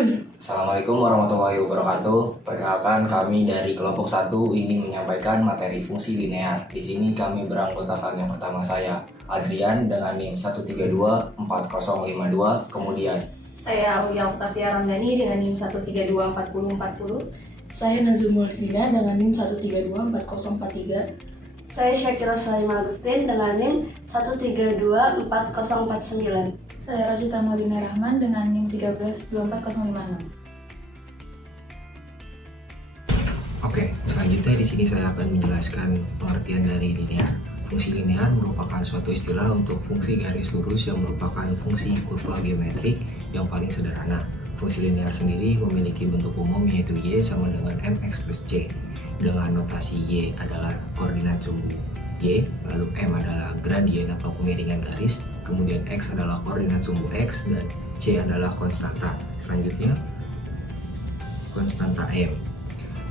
Assalamualaikum warahmatullahi wabarakatuh. Perkenalkan, kami dari kelompok 1 ingin menyampaikan materi fungsi linear. Di sini kami beranggotakan yang pertama saya, Adrian dengan NIM 1324052, kemudian Saya Aulia Oktavia Ramdhani dengan NIM 1324040. Saya Nazumul Hina dengan NIM 1324043. Saya Syakira Salim Agustin dengan NIM 1324049. Saya Rajita Maulina Rahman dengan NIM 1324056. Oke, selanjutnya di sini saya akan menjelaskan pengertian dari linear. Fungsi linear merupakan suatu istilah untuk fungsi garis lurus yang merupakan fungsi kurva geometrik yang paling sederhana. Fungsi linear sendiri memiliki bentuk umum yaitu y sama dengan mx plus c, dengan notasi y adalah koordinat sumbu y, lalu m adalah gradien atau kemiringan garis, kemudian x adalah koordinat sumbu x, dan c adalah konstanta. Selanjutnya, konstanta m.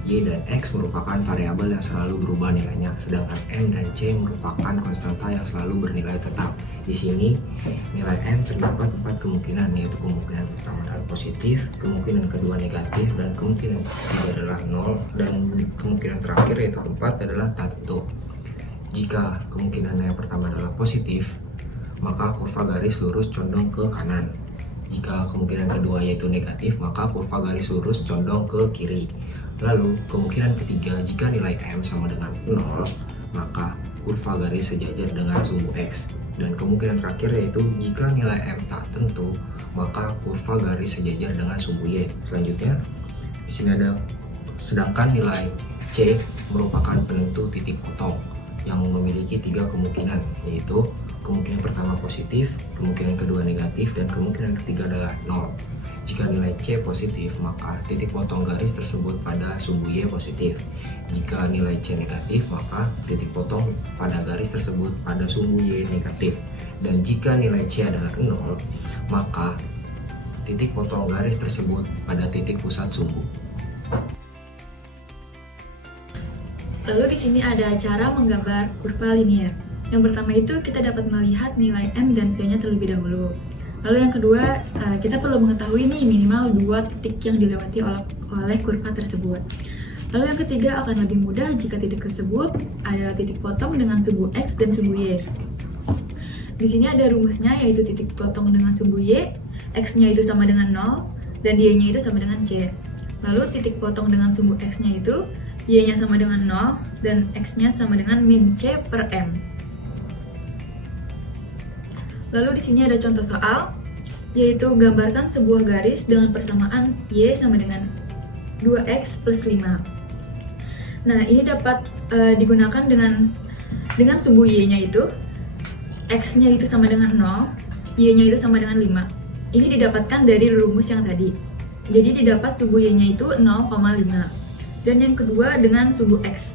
Y dan X merupakan variabel yang selalu berubah nilainya, sedangkan M dan C merupakan konstanta yang selalu bernilai tetap. Di sini, nilai M terdapat 4 kemungkinan, yaitu kemungkinan pertama adalah positif, kemungkinan kedua negatif, dan kemungkinan ketiga adalah 0, dan kemungkinan terakhir yaitu keempat adalah tak tentu. Jika kemungkinan yang pertama adalah positif, maka kurva garis lurus condong ke kanan. Jika kemungkinan kedua yaitu negatif, maka kurva garis lurus condong ke kiri. Lalu, kemungkinan ketiga, jika nilai M sama dengan 0, maka kurva garis sejajar dengan sumbu X. Dan kemungkinan terakhir yaitu jika nilai M tak tentu, maka kurva garis sejajar dengan sumbu Y. Selanjutnya, di sini ada sedangkan nilai C merupakan penentu titik potong yang memiliki 3 kemungkinan, yaitu kemungkinan pertama positif, kemungkinan kedua negatif, dan kemungkinan ketiga adalah 0. Jika nilai C positif, maka titik potong garis tersebut pada sumbu Y positif. Jika nilai C negatif, maka titik potong pada garis tersebut pada sumbu Y negatif. Dan jika nilai C adalah 0, maka titik potong garis tersebut pada titik pusat sumbu. Lalu di sini ada cara menggambar kurva linear. Yang pertama itu kita dapat melihat nilai M dan C-nya terlebih dahulu. Lalu yang kedua, kita perlu mengetahui nih minimal 2 titik yang dilewati oleh kurva tersebut. Lalu yang ketiga akan lebih mudah jika titik tersebut adalah titik potong dengan sumbu X dan sumbu Y. Di sini ada rumusnya yaitu titik potong dengan sumbu Y, X-nya itu sama dengan 0, dan Y-nya itu sama dengan C. Lalu titik potong dengan sumbu X-nya itu Y-nya sama dengan 0, dan X-nya sama dengan min C per M. Lalu di sini ada contoh soal, yaitu gambarkan sebuah garis dengan persamaan Y sama dengan 2X plus 5. Nah, ini dapat digunakan dengan sumbu Y-nya itu, X-nya itu sama dengan 0, Y-nya itu sama dengan 5. Ini didapatkan dari rumus yang tadi. Jadi didapat sumbu Y-nya itu 0,5. Dan yang kedua dengan sumbu X,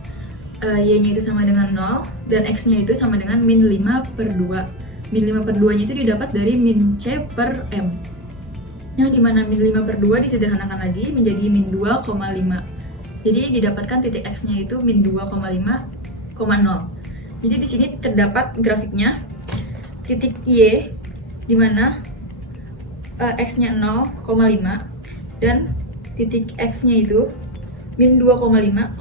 Y-nya itu sama dengan 0, dan X-nya itu sama dengan min 5 per 2. Min 5 per 2 nya itu didapat dari min C per M, yang dimana min 5 per 2 disederhanakan lagi menjadi min 2,5. Jadi didapatkan titik X nya itu min 2,5,0. Jadi di sini terdapat grafiknya titik Y dimana X nya 0,5 dan titik X nya itu min 2,5,0.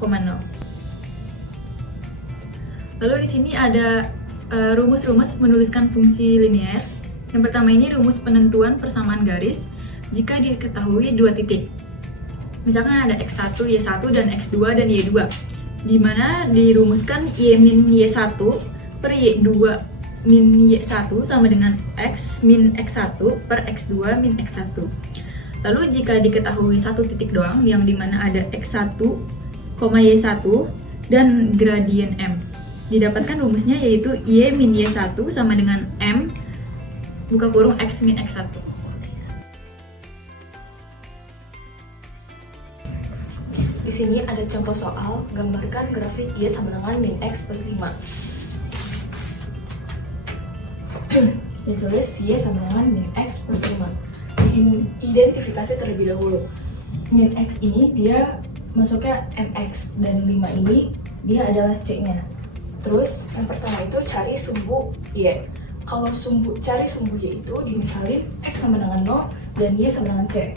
Lalu di sini ada rumus-rumus menuliskan fungsi linear. Yang pertama ini rumus penentuan persamaan garis jika diketahui 2 titik. Misalkan ada X1, Y1, dan X2 dan Y2, di mana dirumuskan Y min Y1 per Y2 min Y1 sama dengan X min X1 per X2 min X1. Lalu jika diketahui 1 titik doang, yang dimana ada X1, Y1, dan gradien M, didapatkan rumusnya yaitu Y min Y1 sama dengan M buka kurung X min X1. Di sini ada contoh soal, gambarkan grafik Y sama dengan min X plus 5. Ditulis Y sama dengan min X plus 5. Diidentifikasi terlebih dahulu. Min X ini dia masuknya MX, dan 5 ini dia adalah C-nya. Terus yang pertama itu cari sumbu Y. Kalau cari sumbu Y itu dimisalin X sama dengan 0 dan Y sama dengan C.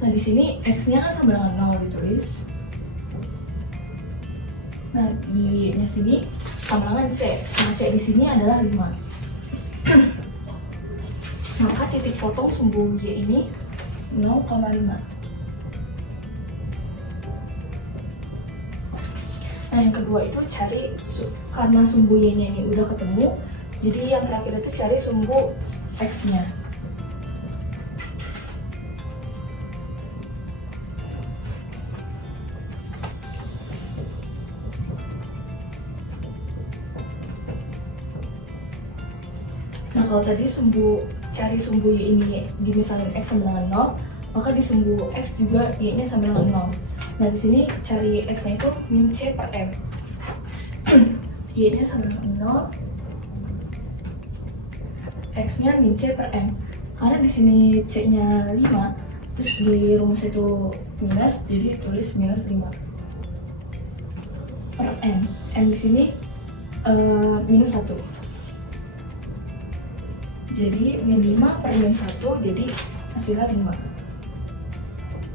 Nah di sini x-nya kan sama dengan 0 ditulis. Nah di sini sama dengan c. Nah c di sini adalah 5. Maka titik potong sumbu y ini 0,5. Nah yang kedua itu cari karena sumbu y-nya ini udah ketemu, jadi yang terakhir itu cari sumbu x-nya. Nah kalau tadi cari sumbu y ini dimisalin x sama dengan 0, maka di sumbu x juga y-nya sama dengan 0. Nah di sini cari x-nya itu min c per m. Y-nya sama dengan 0, x-nya min c per m. Karena di sini c-nya 5, terus di rumus itu minus, jadi tulis minus 5 per m. M di sini minus 1. Jadi min 5 per min 1, jadi hasilnya 5.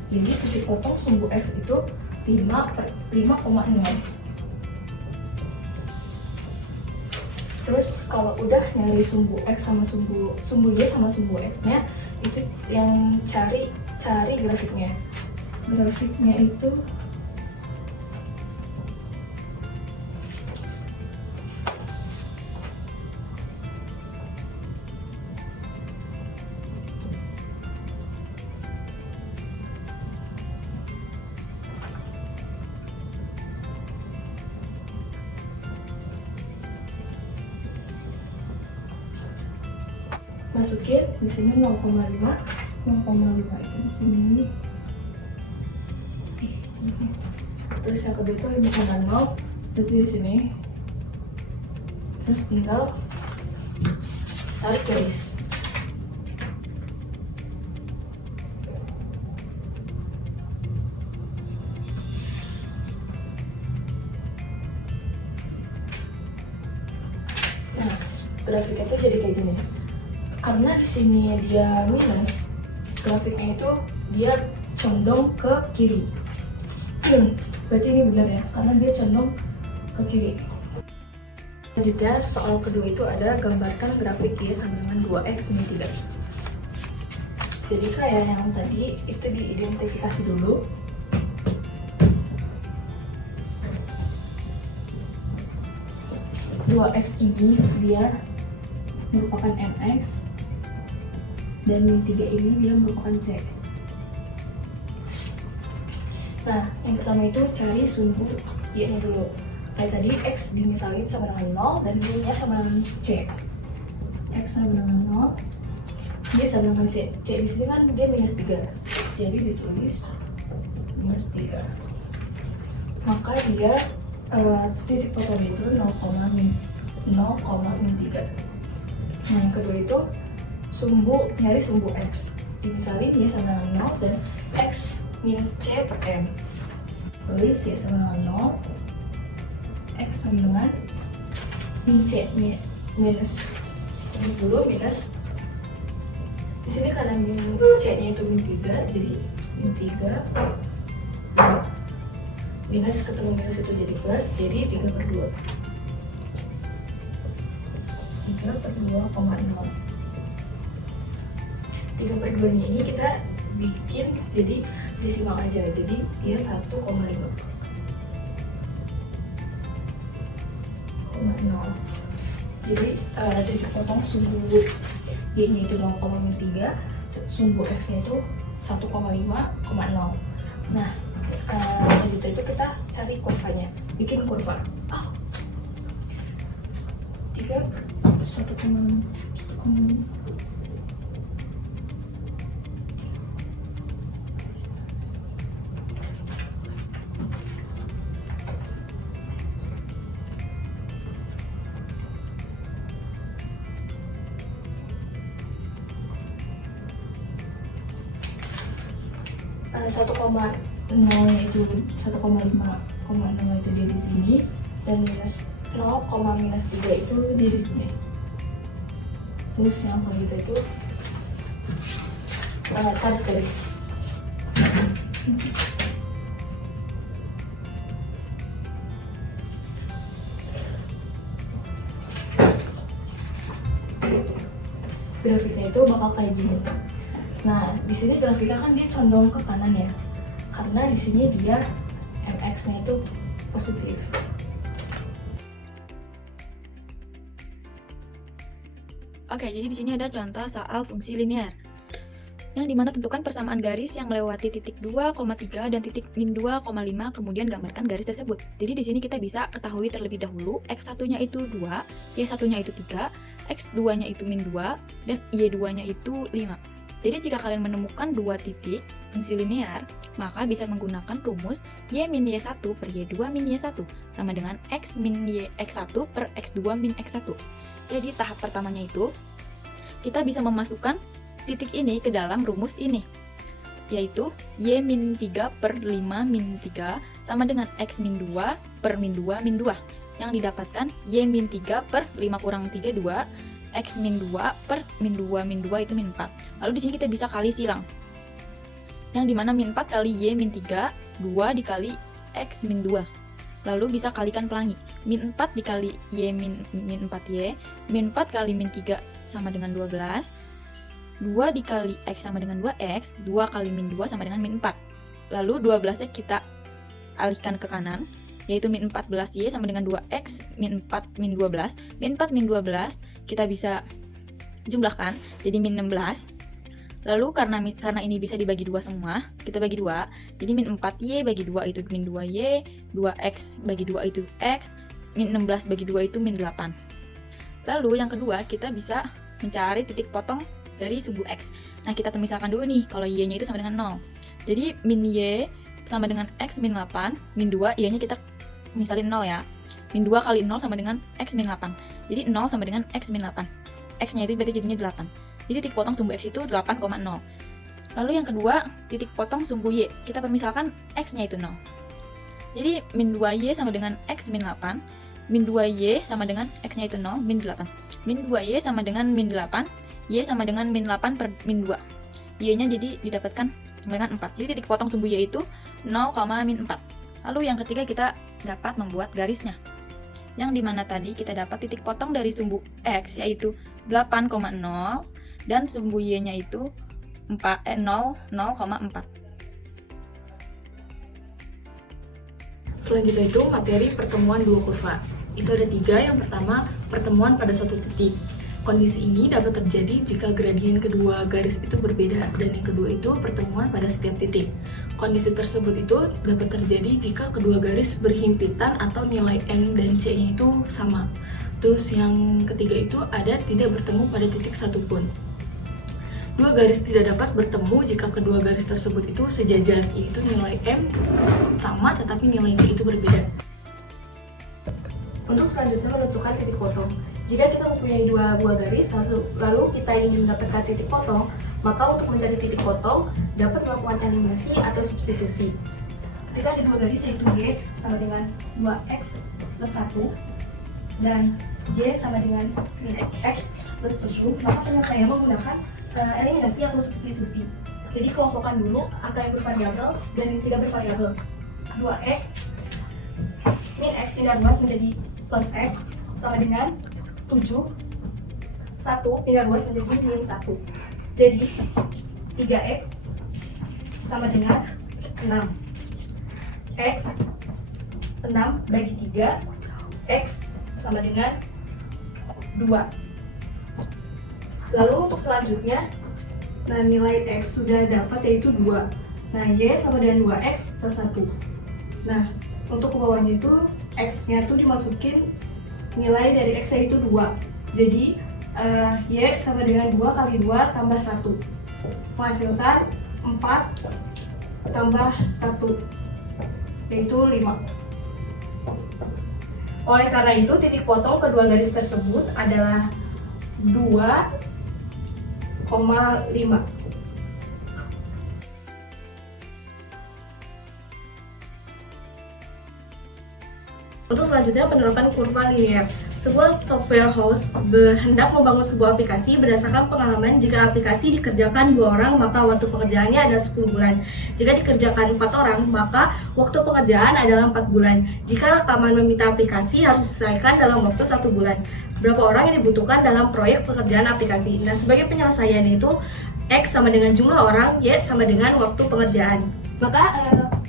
Jadi titik potong sumbu x itu 5 per 5,0. Terus kalau udah nyari sumbu x sama sumbu y sama sumbu x-nya, itu yang cari grafiknya. Grafiknya itu masukin di sini 0,5 itu di sini. Terus yang kedua itu 5,0 berarti di sini. Terus tinggal tarik garis. Nah, grafiknya itu jadi kayak gini. Karena di sini dia minus, grafiknya itu dia condong ke kiri. Berarti ini benar ya, karena dia condong ke kiri. Selanjutnya soal kedua itu ada gambarkan grafik y sama dengan 2x min 3. Jadi kayak yang tadi itu diidentifikasi dulu. Dua x ini dia merupakan mx, dan min 3 ini dia merupakan c. Nah, yang pertama itu cari sumbu y-nya dulu. Kayak tadi x dimisalin sama dengan 0 dan y-nya sama dengan c. X sama dengan 0, y sama dengan c. C di sini kan dia minus 3, jadi ditulis minus 3. Maka dia titik potongnya itu 0,3. Nah, yang kedua itu nyari sumbu x. Dimisalin y sama dengan 0 dan x minus c per m. Tulis y sama dengan 0, x sama dengan min c minus. Tulis dulu minus. Di sini karena min c-nya itu min 3, jadi min 3 minus ketemu minus itu jadi plus, jadi 3 per 2. 3 per 2,0. 3 per 2 nya ini kita bikin jadi desimal aja, jadi dia 1,5. Jadi titik potong sumbu y nya itu 0,3, sumbu x nya itu 1,5,0. Nah selanjutnya itu kita cari kurvanya, bikin kurva. 1,5. Itu 1,5,0 itu dia di sini, dan minus 0,-3 itu dia di sini. Terus yang selanjutnya itu tarik garis. Grafiknya itu bakal kayak gini. Nah, di sini grafiknya kan dia condong ke kanan ya, karena di sini dia mx-nya itu positif. Oke, jadi di sini ada contoh soal fungsi linear yang dimana tentukan persamaan garis yang melewati titik 2,3 dan titik min 2,5, kemudian gambarkan garis tersebut. Jadi di sini kita bisa ketahui terlebih dahulu x1-nya itu 2, y1-nya itu 3, x2-nya itu min 2, dan y2-nya itu 5. Jadi jika kalian menemukan dua titik fungsi linear, maka bisa menggunakan rumus y min y1 per y2 min y1 sama dengan x min y x1 per x2 min x1. Jadi tahap pertamanya itu kita bisa memasukkan titik ini ke dalam rumus ini, yaitu y min 3 per 5 min 3 sama dengan x min 2 per min 2 min 2, yang didapatkan y min 3 per 5 kurang 3, 2, x min 2 per min 2 itu min 4. Lalu di sini kita bisa kali silang, yang dimana min 4 kali y min 3, 2 dikali x min 2. Lalu bisa kalikan pelangi, min 4 dikali y min 4y, min 4 kali min 3 sama dengan 12, 2 dikali x sama dengan 2x, 2 kali min 2 sama dengan min 4. Lalu 12-nya kita alihkan ke kanan, yaitu min 14y sama dengan 2x, min 4 min 12. Min 4 min 12 kita bisa jumlahkan jadi min 16. Lalu karena ini bisa dibagi 2 semua, kita bagi 2. Jadi min 4y bagi 2 itu min 2y, 2x bagi 2 itu x, min 16 bagi 2 itu min 8. Lalu yang kedua, kita bisa mencari titik potong dari sumbu x. Nah, kita misalkan dulu nih, kalau y-nya itu sama dengan 0. Jadi min y sama dengan x min 8, min 2, y-nya kita misalin 0 ya. Min 2 kali 0 sama dengan x min 8. Jadi 0 sama dengan x min 8. X-nya itu berarti jadinya 8. Jadi titik potong sumbu x itu 8,0. Lalu yang kedua, titik potong sumbu y. Kita permisalkan x-nya itu 0. Jadi min 2y sama dengan x min 8, min 2y sama dengan x-nya itu 0, min 8. Min 2y sama dengan min 8, y sama dengan min 8 per min 2. Y-nya jadi didapatkan dengan 4. Jadi titik potong sumbu y itu 0, min 4. Lalu yang ketiga kita dapat membuat garisnya. Yang dimana tadi kita dapat titik potong dari sumbu x yaitu 8,0 dan sumbu y-nya itu 0,4. Selanjutnya itu materi pertemuan dua kurva. Itu ada 3. Yang pertama, pertemuan pada satu titik. Kondisi ini dapat terjadi jika gradien kedua garis itu berbeda, dan yang kedua itu pertemuan pada setiap titik. Kondisi tersebut itu dapat terjadi jika kedua garis berhimpitan atau nilai n dan c-nya itu sama. Terus yang ketiga itu ada tidak bertemu pada titik satupun. Dua garis tidak dapat bertemu jika kedua garis tersebut itu sejajar, yaitu nilai m sama tetapi nilai c itu berbeda. Untuk selanjutnya menentukan titik potong. Jika kita mempunyai dua buah garis, lalu kita ingin mendapatkan titik potong, maka untuk mencari titik potong dapat melakukan eliminasi atau substitusi. Ketika ada dua garis yaitu y sama dengan 2x plus 1 dan y sama dengan min x plus 7, maka penyelesaian menggunakan eliminasi atau substitusi. Jadi kelompokkan dulu angka yang bervariabel dan yang tidak bervariabel. 2x min x pindah ruas menjadi plus x sama dengan 7, 1 pindah ruas menjadi min 1. Jadi 3x sama dengan 6. X 6 bagi 3, x sama dengan 2. Lalu untuk selanjutnya, nah nilai x sudah dapat yaitu 2. Nah y sama dengan 2x plus 1. Nah untuk ke bawahnya itu x-nya tuh dimasukin nilai dari x yaitu 2. Jadi y sama dengan 2 kali 2 tambah 1 menghasilkan 4 tambah 1 yaitu 5. Oleh karena itu titik potong kedua garis tersebut adalah 2,5. Untuk selanjutnya, penerapan kurva linear. Sebuah software house hendak membangun sebuah aplikasi berdasarkan pengalaman. Jika aplikasi dikerjakan 2 orang, maka waktu pekerjaannya ada 10 bulan. Jika dikerjakan 4 orang, maka waktu pekerjaan adalah 4 bulan. Jika rekaman meminta aplikasi harus diselesaikan dalam waktu 1 bulan. Berapa orang yang dibutuhkan dalam proyek pekerjaan aplikasi? Nah, sebagai penyelesaian itu X sama dengan jumlah orang, Y sama dengan waktu pengerjaan. Maka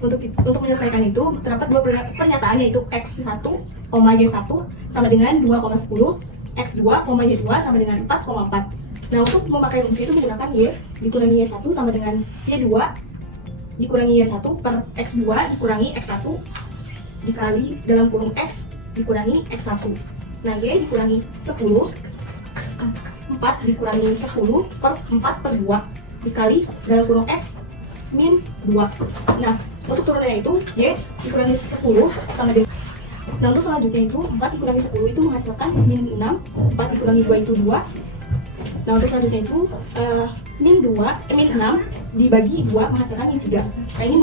untuk menyelesaikan itu terdapat 2 pernyataan, yaitu X1, Y1 sama dengan 2,10, X2, Y2 sama dengan 4,4. Nah, untuk memakai rumus itu menggunakan Y dikurangi Y1 sama dengan Y2 dikurangi Y1 per X2 dikurangi X1 dikali dalam kurung X dikurangi X1. Nah, Y dikurangi 10, 4 dikurangi 10 per 4 per 2 dikali dalam kurung X min 2. Nah, untuk turunannya itu Y dikurangi 10 sama dengan. Nah, untuk selanjutnya itu 4 dikurangi 10 itu menghasilkan min 6, 4 dikurangi 2 itu 2. Nah, untuk selanjutnya itu min 6 dibagi 2 menghasilkan min 3. Nah, ini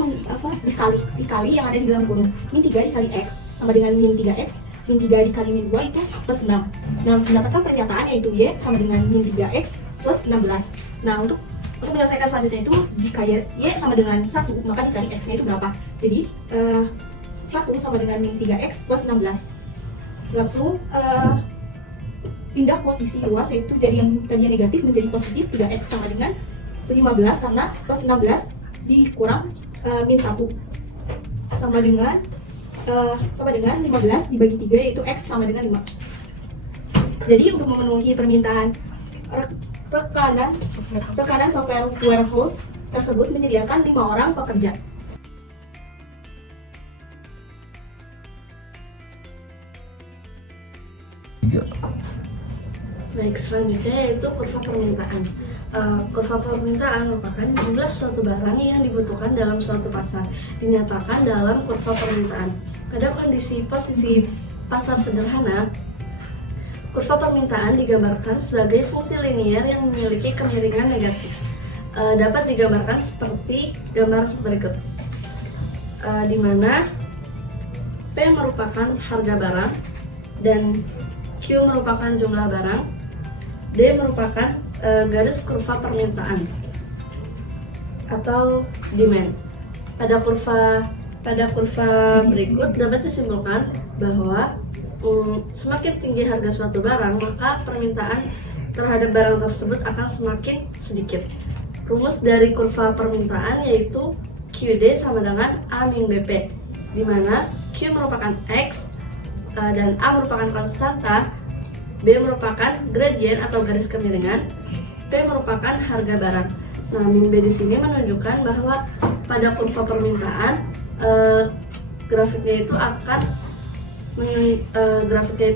dikali yang ada di dalam kurung. Min 3 dikali X sama dengan min 3X. Min 3 dikali min 2 itu plus 6. Nah, mendapatkan pernyataan yaitu Y sama dengan min 3X plus 16. Nah, untuk menyelesaikan selanjutnya itu jika Y sama dengan 1, maka dicari X-nya itu berapa. Jadi 1 sama dengan min 3X plus 16. Langsung pindah posisi luas, yaitu dari yang tadinya negatif menjadi positif. 3X sama dengan 15 karena plus 16 dikurang min 1 sama dengan 15 dibagi 3, yaitu X sama dengan 5. Jadi untuk memenuhi permintaan rekanan software warehouse tersebut menyediakan 5 orang pekerja. Baik, selanjutnya yaitu kurva permintaan. Kurva permintaan merupakan jumlah suatu barang yang dibutuhkan dalam suatu pasar, dinyatakan dalam kurva permintaan. Pada kondisi posisi pasar sederhana, kurva permintaan digambarkan sebagai fungsi linier yang memiliki kemiringan negatif. Dapat digambarkan seperti gambar berikut, di mana P merupakan harga barang dan Q merupakan jumlah barang, D merupakan garis kurva permintaan atau demand. Pada kurva berikut dapat disimpulkan bahwa semakin tinggi harga suatu barang, maka permintaan terhadap barang tersebut akan semakin sedikit. Rumus dari kurva permintaan yaitu QD sama dengan A min BP, di mana Q merupakan X dan A merupakan konstanta, B merupakan gradien atau garis kemiringan, P merupakan harga barang. Nah, min B di sini menunjukkan bahwa pada kurva permintaan grafiknya itu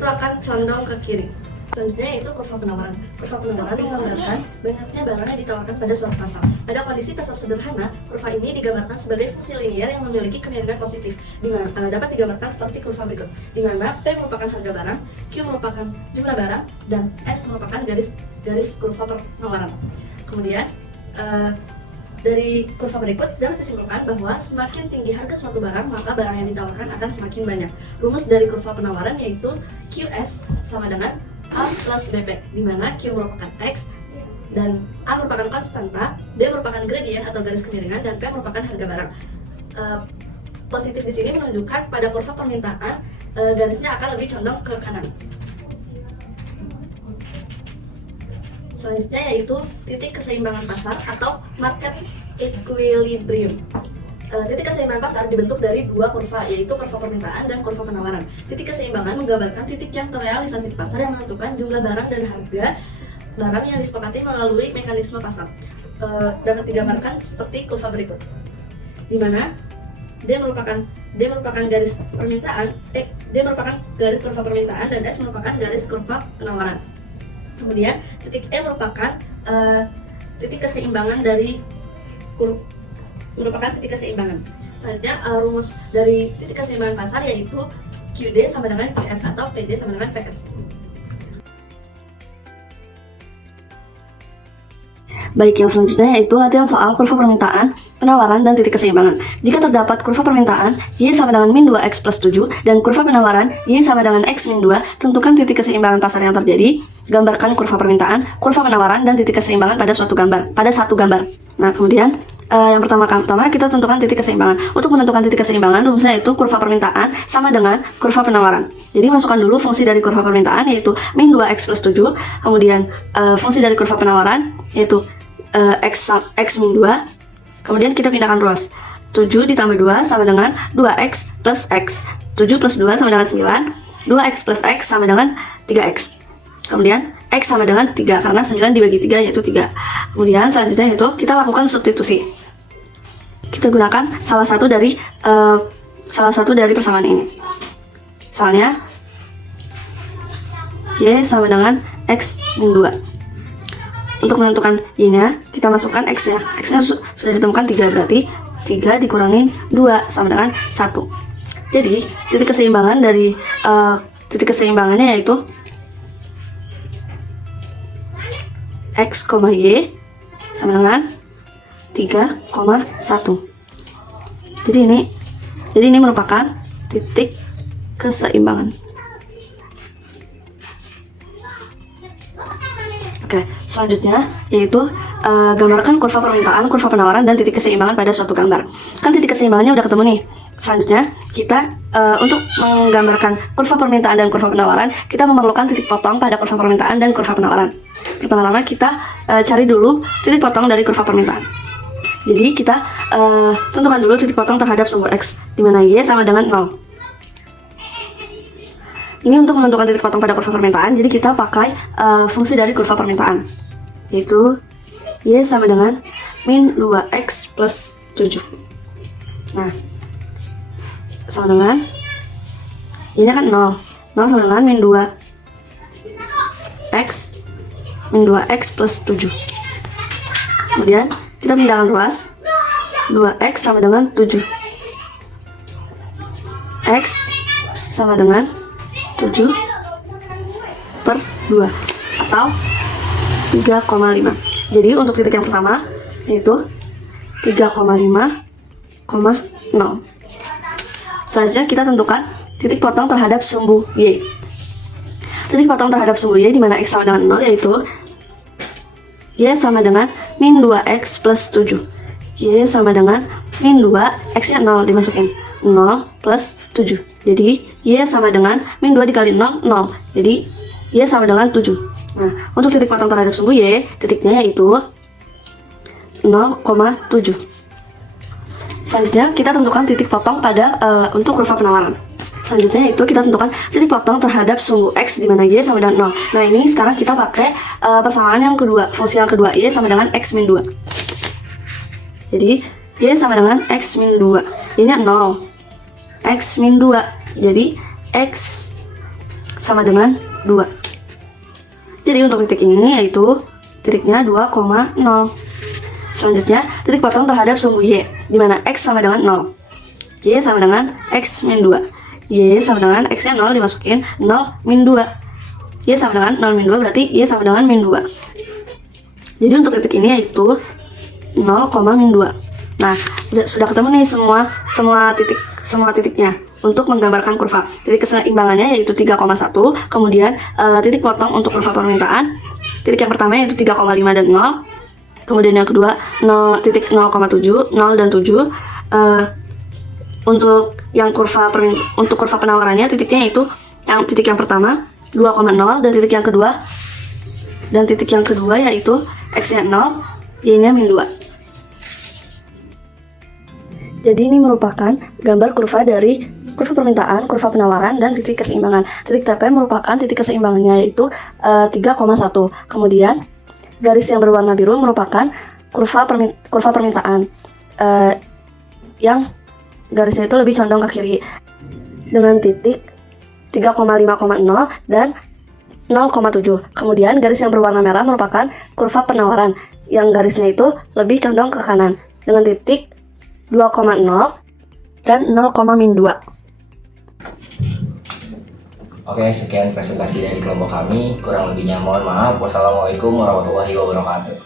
akan condong ke kiri. Selanjutnya yaitu kurva penawaran. Kurva penawaran menggambarkan banyaknya barang yang ditawarkan pada suatu pasar. Pada kondisi pasar sederhana, kurva ini digambarkan sebagai fungsi linier yang memiliki kemiringan positif. Dapat digambarkan seperti kurva berikut, di mana P merupakan harga barang, Q merupakan jumlah barang, dan S merupakan garis kurva penawaran. Kemudian dari kurva berikut dapat disimpulkan bahwa semakin tinggi harga suatu barang, maka barang yang ditawarkan akan semakin banyak. Rumus dari kurva penawaran yaitu QS sama dengan A plus BP, di mana Q merupakan X dan A merupakan konstanta, B merupakan gradien atau garis kemiringan, dan P merupakan harga barang. Positif di sini menunjukkan pada kurva permintaan garisnya akan lebih condong ke kanan. Selanjutnya yaitu titik keseimbangan pasar atau market equilibrium. Titik keseimbangan pasar dibentuk dari 2 kurva, yaitu kurva permintaan dan kurva penawaran. Titik keseimbangan menggambarkan titik yang terrealisasi di pasar yang menentukan jumlah barang dan harga barang yang disepakati melalui mekanisme pasar. Dapat digambarkan seperti kurva berikut, di mana D merupakan garis permintaan, D merupakan garis kurva permintaan, dan S merupakan garis kurva penawaran. Kemudian titik E merupakan titik keseimbangan merupakan titik keseimbangan. Selanjutnya rumus dari titik keseimbangan pasar yaitu QD sama dengan QS atau PD sama dengan PS. Baik, yang selanjutnya yaitu latihan soal kurva permintaan. penawaran dan titik keseimbangan. Jika terdapat kurva permintaan Y sama dengan min 2X plus 7 dan kurva penawaran Y sama dengan X min 2, tentukan titik keseimbangan pasar yang terjadi. Gambarkan kurva permintaan, kurva penawaran, dan titik keseimbangan pada satu gambar. Nah, kemudian yang pertama kita tentukan titik keseimbangan. Untuk menentukan titik keseimbangan, rumusnya itu kurva permintaan sama dengan kurva penawaran. Jadi masukkan dulu fungsi dari kurva permintaan yaitu min 2X plus 7, kemudian fungsi dari kurva penawaran yaitu X min 2. Kemudian kita pindahkan ruas. 7 ditambah 2 sama dengan 2X plus X. 7 plus 2 sama dengan 9. 2X plus X sama dengan 3X. Kemudian X sama dengan 3 karena 9 dibagi 3 yaitu 3. Kemudian selanjutnya itu kita lakukan substitusi. Kita gunakan salah satu dari persamaan ini. Misalnya Y sama dengan X min 2. Untuk menentukan Y-nya, kita masukkan X-nya. X-nya sudah ditemukan 3, berarti 3 dikurangin 2 sama dengan 1. Jadi, titik keseimbangannya yaitu X, Y sama dengan 3,1. Jadi ini merupakan titik keseimbangan. Oke, selanjutnya yaitu gambarkan kurva permintaan, kurva penawaran, dan titik keseimbangan pada suatu gambar. Kan titik keseimbangannya udah ketemu nih. Selanjutnya kita untuk menggambarkan kurva permintaan dan kurva penawaran, kita memerlukan titik potong pada kurva permintaan dan kurva penawaran. Pertama-tama kita cari dulu titik potong dari kurva permintaan. Jadi kita tentukan dulu titik potong terhadap sumbu X, di mana Y sama dengan 0. Ini untuk menentukan titik potong pada kurva permintaan, jadi kita pakai fungsi dari kurva permintaan, yaitu Y sama dengan min 2X plus 7. Nah, sama dengan Y-nya kan 0. 0 sama dengan min 2X plus 7. Kemudian kita pindahkan ruas. 2X sama dengan 7. X sama dengan 7 per 2 atau 3,5. Jadi untuk titik yang pertama yaitu 3,5,0. Selanjutnya kita tentukan titik potong terhadap sumbu Y. Titik potong terhadap sumbu Y di mana X sama dengan 0 yaitu Y sama dengan min 2X plus 7. Y sama dengan min 2, X nya 0 dimasukin 0 plus 7. Jadi Y sama dengan min 2 dikali 0, 0. Jadi Y sama dengan 7. Nah, untuk titik potong terhadap sumbu Y, titiknya yaitu 0,7. Selanjutnya kita tentukan titik potong pada untuk kurva penawaran. Selanjutnya itu kita tentukan titik potong terhadap sumbu X di mana Y sama dengan 0. Nah, ini sekarang kita pakai persamaan yang kedua, fungsi yang kedua, Y sama dengan X min 2. Jadi Y sama dengan X min 2. Ini 0. X min 2. Jadi X sama dengan 2. Jadi untuk titik ini yaitu titiknya 2,0. Selanjutnya titik potong terhadap sumbu Y di mana X sama dengan 0. Y sama dengan X min 2. Y sama dengan X nya 0 dimasukin 0 min 2. Y sama dengan 0 min 2 berarti Y sama dengan min 2. Jadi untuk titik ini yaitu 0, min 2. Nah, sudah ketemu nih semua titiknya untuk menggambarkan kurva. Titik keseimbangannya yaitu 3,1, kemudian titik potong untuk kurva permintaan. Titik yang pertama yaitu 3,5 dan 0. Kemudian yang kedua 0,7, 0 dan 7. Untuk kurva penawarannya titiknya yaitu titik yang pertama 2,0 dan titik yang kedua yaitu X-nya 0, Y-nya min 2. Jadi ini merupakan gambar kurva dari kurva permintaan, kurva penawaran, dan titik keseimbangan. Titik TP merupakan titik keseimbangannya yaitu 3,1. Kemudian garis yang berwarna biru merupakan kurva permintaan yang garisnya itu lebih condong ke kiri dengan titik 3,5,0 dan 0,7. Kemudian garis yang berwarna merah merupakan kurva penawaran yang garisnya itu lebih condong ke kanan dengan titik 2,0 dan 0,2. Oke, sekian presentasi dari kelompok kami. Kurang lebihnya mohon maaf. Wassalamualaikum warahmatullahi wabarakatuh.